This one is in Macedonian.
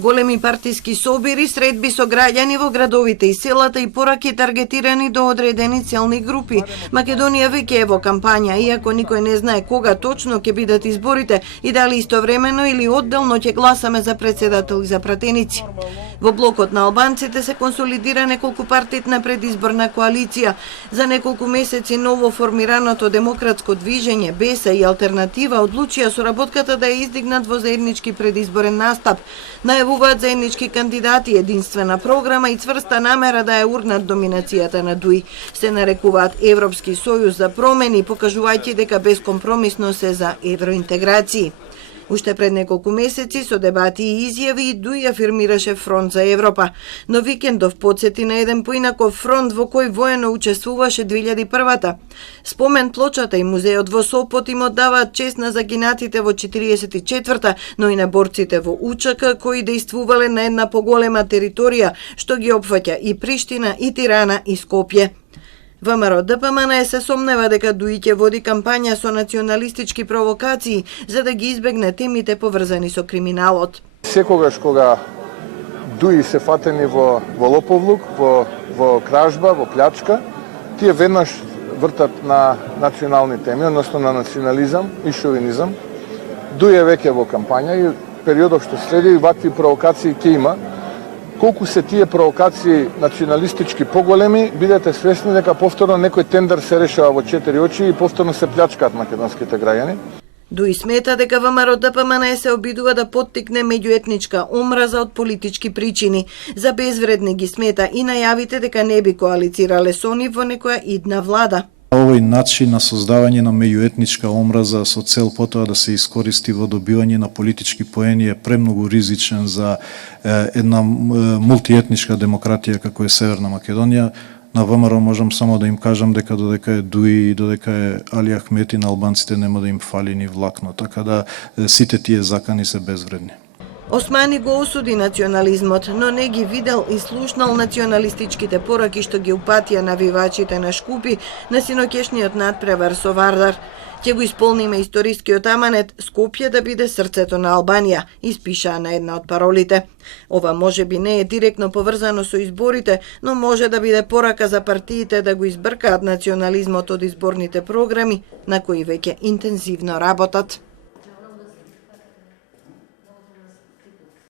Големи партиски собири, средби со граѓани во градовите и селата и пораки таргетирани до одредени целни групи. Македонија веќе е во кампања, иако никој не знае кога точно ќе бидат изборите и дали истовремено или одделно ќе гласаме за председател и за пратеници. Во блокот на албанците се консолидира неколку партитна предизборна коалиција. За неколку месеци ново формираното демократско движење, БЕСА и Алтернатива одлучија соработката да ја издигнат во заеднички предизборен настап. Најавуваат заеднички кандидати, единствена програма и цврста намера да ја урнат доминацијата на ДУИ. Се нарекуваат Европски сојуз за промени, покажувајќи дека бескомпромисно се за евроинтеграции. Уште пред неколку месеци со дебати и изјави и ДУИ афирмираше фронт за Европа, но викендов подсети на еден поинаков фронт во кој воено учествуваше 2001-та. Спомен плочата и музеот во Сопот им оддаваат чест на загинатите во 44-та, но и на борците во УЧК кои действувале на една поголема територија, што ги опфаќа и Приштина, и Тирана, и Скопје. ВМРО-ДПМН се сомнева дека ДУИ ќе води кампања со националистички провокации за да ги избегне темите поврзани со криминалот. Секогаш кога ДУИ се фатени во лоповлук, во кражба, во плячка, тие веднаш вртат на национални теми, односно на национализам и шовинизам. ДУИ е веќе во кампања и периодот што следи вакви провокации ќе има. Колку се тие провокации националистички поголеми, бидете свесни дека повторно некој тендер се решава во 4 очи и повторно се плячкаат македонските граѓани. ДУИ смета дека ВМРО-ДПМН се обидува да поттикне меѓуетничка омраза од политички причини. За безвредни ги смета и најавите дека не би коалицирале со нив во некоја идна влада. Овој начин на создавање на меѓуетничка омраза со цел потоа да се искористи во добивање на политички поени е премногу ризичен за една мултиетничка демократија како е Северна Македонија. На ВМРО можам само да им кажам дека додека е ДУИ и додека е Али Ахмети на албанците нема да им фали ни влакно, така да сите тие закани се безвредни. Османи го осуди национализмот, но не ги видел и слушнал националистичките пораки што ги упатија навивачите на Шкупи на синоќешниот надпревар со Вардар. Ќе го исполниме историскиот аманет Скопје да биде срцето на Албанија, испишаа на една од паролите. Ова може би не е директно поврзано со изборите, но може да биде порака за партиите да го избркаат национализмот од изборните програми на кои веќе интензивно работат.